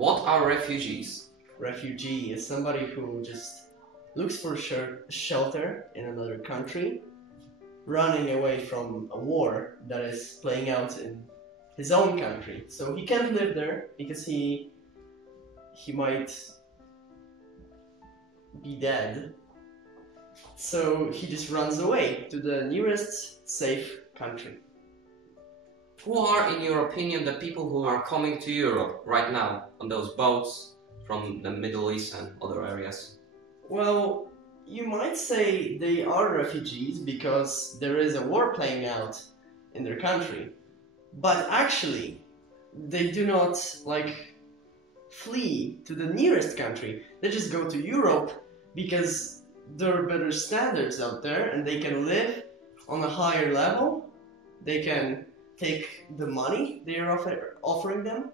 What are refugees? Refugee is somebody who just looks for shelter in another country, running away from a war that is playing out in his own country. So he can't live there because he might be dead. So he just runs away to the nearest safe country. Who are, in your opinion, the people who are coming to Europe right now on those boats from the Middle East and other areas? Well, you might say they are refugees because there is a war playing out in their country. But actually, they do not, flee to the nearest country. They just go to Europe because there are better standards out there and they can live on a higher level. They can take the money they are offering them.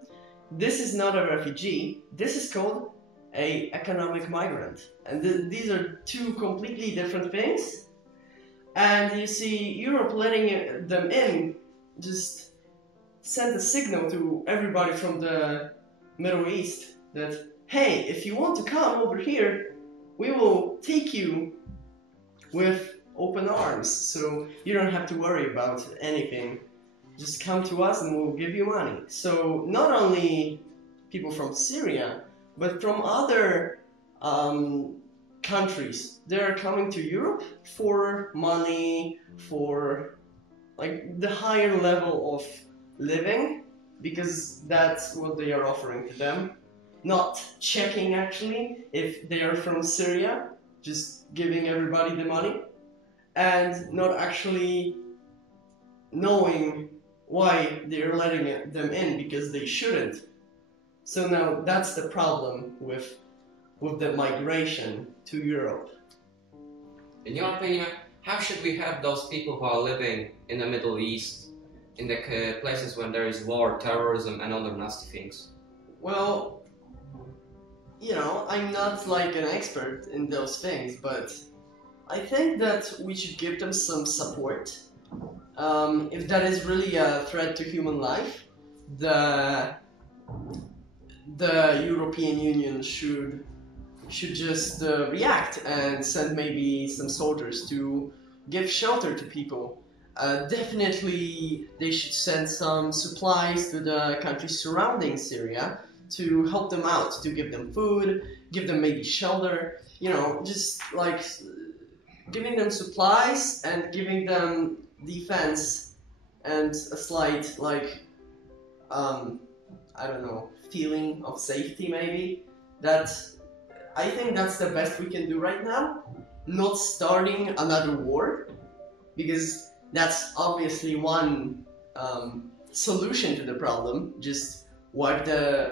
This is not a refugee. This is called an economic migrant. And these are two completely different things. And you see, Europe letting them in just sent a signal to everybody from the Middle East that, hey, if you want to come over here, we will take you with open arms. So you don't have to worry about anything. Just come to us and we'll give you money. So not only people from Syria, but from other countries, they're coming to Europe for money, for the higher level of living, because that's what they are offering to them. Not checking actually if they are from Syria, just giving everybody the money, and not actually knowing why they're letting them in, because they shouldn't. So now that's the problem with the migration to Europe. In your opinion, how should we help those people who are living in the Middle East, in the places when there is war, terrorism and other nasty things? Well, I'm not an expert in those things, but I think that we should give them some support. If that is really a threat to human life, the European Union should just react and send maybe some soldiers to give shelter to people. Definitely they should send some supplies to the countries surrounding Syria to help them out, to give them food, give them maybe shelter, just giving them supplies and giving them defense and a slight feeling of safety maybe. I think that's the best we can do right now. Not starting another war, because that's obviously one solution to the problem. Just wipe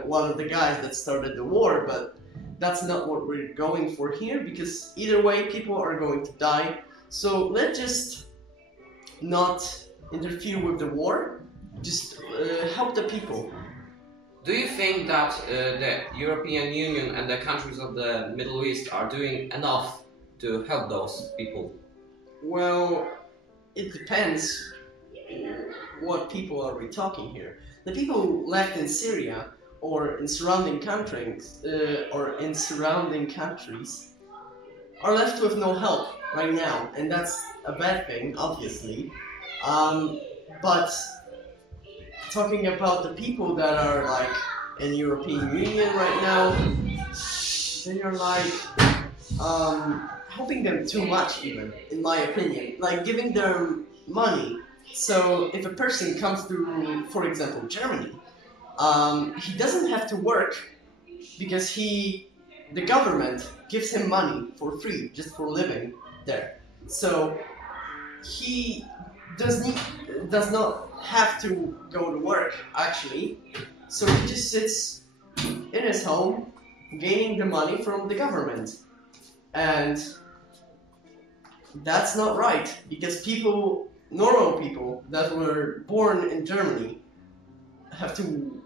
one of the guys that started the war, but that's not what we're going for here, because either way people are going to die. So let's just not interfere with the war, just help the people. Do you think that the European Union and the countries of the Middle East are doing enough to help those people? Well, it depends what people are we talking here. The people left in Syria or in surrounding countries are left with no help right now, and that's a bad thing, obviously. But talking about the people that are in the European Union right now, they are helping them too much, even in my opinion, giving them money. So if a person comes through, for example, Germany, he doesn't have to work because the government gives him money for free just for living there. So he does not have to go to work actually. So he just sits in his home gaining the money from the government. And that's not right, because normal people that were born in Germany have to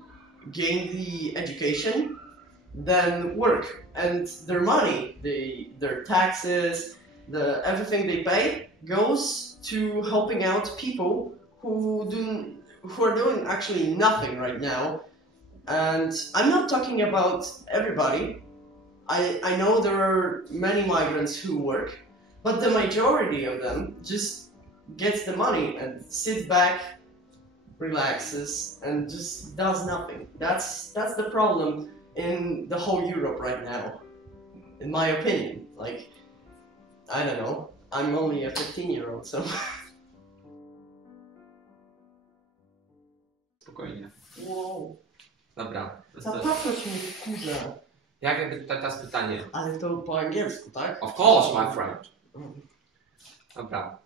gain the education, then work, and their money, their taxes, everything they pay goes to helping out people who are doing actually nothing right now, And I'm not talking about everybody. I know there are many migrants who work, but the majority of them just gets the money and sits back, relaxes, and just does nothing. That's the problem in the whole Europe right now, in my opinion. Like, I don't know, I'm only a 15-year-old, so... Spokojnie. Wow. Dobra. Zapraszać mnie wkurza. Jakie teraz pytanie? Ale to po angielsku, tak? Of course, my friend. Dobra.